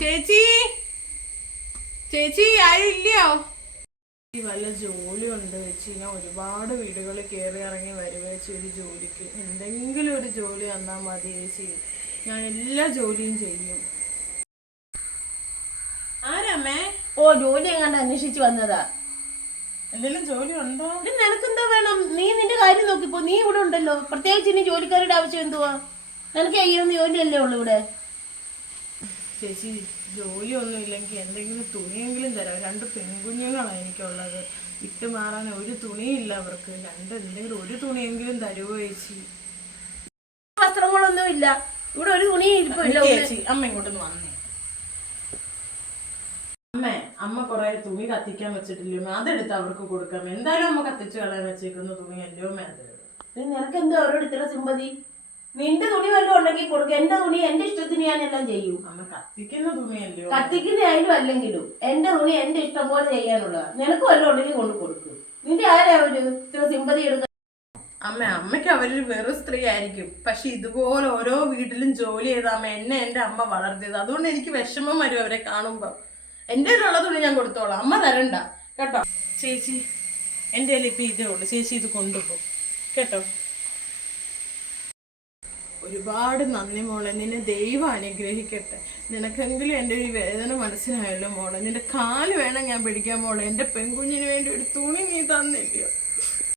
ചേച്ചി ചേച്ചി ആരും ഇല്ലയോ? വല്ല ജോലി ഉണ്ട് ചേച്ചി. ഞാൻ ഒരുപാട് വീടുകളിൽ കയറി ഇറങ്ങി വരുവേച്ചി. ഒരു ജോലിക്ക് എന്തെങ്കിലും ഒരു ജോലി തന്നാൽ മതി ചേച്ചി. ഞാൻ എല്ലാ ജോലിയും ചെയ്യും. ആരാമ്മേ? ഓ, ജോലി എങ്ങാണ്ട് അന്വേഷിച്ച് വന്നതാ. എന്തെങ്കിലും ജോലി ഉണ്ടോ? നിനക്കെന്താ വേണം? നീ നിന്റെ കാര്യം നോക്കിപ്പോ. നീ ഇവിടെ ഉണ്ടല്ലോ. പ്രത്യേകിച്ച് ഇനി ജോലിക്കാരുടെ ആവശ്യം എന്തുവാ? നിനക്ക് അയ്യൊന്ന് ജോലിയല്ലേ ഉള്ളു ഇവിടെ. ചേച്ചി ജോലിയൊന്നും ഇല്ലെങ്കിൽ എന്തെങ്കിലും തുണിയെങ്കിലും തരാം. 2 പെൺകുഞ്ഞുങ്ങളാണ് എനിക്കുള്ളത്. ഇട്ട് മാറാൻ ഒരു തുണിയില്ല അവർക്ക്. എന്തെങ്കിലും ഒരു തുണിയെങ്കിലും തരുമോ ചേച്ചി? വസ്ത്രങ്ങളൊന്നും ഇല്ല ഇവിടെ. ഒരു തുണി ഇരിപ്പില്ല ചേച്ചി. അമ്മ ഇങ്ങോട്ടൊന്ന് വന്നേ. അമ്മ കൊറേ തുണി കത്തിക്കാൻ വെച്ചിട്ടില്ലേ? അതെടുത്ത് അവർക്ക് കൊടുക്കാം. എന്തായാലും അമ്മ കത്തിച്ചു കളയാൻ വെച്ചേക്കുന്ന തുണിയല്ലോ അത്. നിനക്ക് എന്തോ അവരോട് ഇത്ര സിമ്പതി? നിന്റെ തുണി വല്ലതും ഉണ്ടെങ്കിൽ കൊടുക്ക. എന്റെ തുണി എന്റെ ഇഷ്ടത്തിന് ഞാൻ എല്ലാം ചെയ്യും. അമ്മ കത്തിക്കുന്ന തുണിയല്ലോ. കത്തിക്കുന്ന ആയാലും അല്ലെങ്കിലും എന്റെ തുണി എന്റെ ഇഷ്ടം പോലെ ചെയ്യാനുള്ളതാ. നിനക്ക് വല്ലതും ഉണ്ടെങ്കിൽ കൊണ്ട് കൊടുക്കും. നിന്റെ ആരാ അവര് ഇത്ര സിമ്പതി എടുക്ക? അമ്മയ്ക്ക് അവരൊരു വെറു സ്ത്രീ ആയിരിക്കും. പക്ഷെ ഇതുപോലെ ഓരോ വീട്ടിലും ജോലി ചെയ്ത എന്നെ എന്റെ അമ്മ വളർത്തിയത്. അതുകൊണ്ട് എനിക്ക് വിഷമം വരും അവരെ കാണുമ്പോ. എൻ്റെ ഉള്ള തുണി ഞാൻ കൊടുത്തോളാം. അമ്മ തരണ്ട കേട്ടോ. ചേച്ചി എൻ്റെ കയ്യിൽ ഇപ്പം ഇതേ ഉള്ളൂ. ചേച്ചി ഇത് കൊണ്ടുപോകും കേട്ടോ. ഒരുപാട് നന്ദി മോളെ. നിന്നെ ദൈവം അനുഗ്രഹിക്കട്ടെ. നിനക്കെങ്കിലും എൻ്റെ ഒരു വേദന മനസ്സിലായല്ലോ മോളെ. നിന്റെ കാല് വേണം ഞാൻ പിടിക്കാൻ മോളെ. എൻ്റെ പെൺകുഞ്ഞിന് വേണ്ടി ഒരു തുണി നീ തന്നില്ലയോ?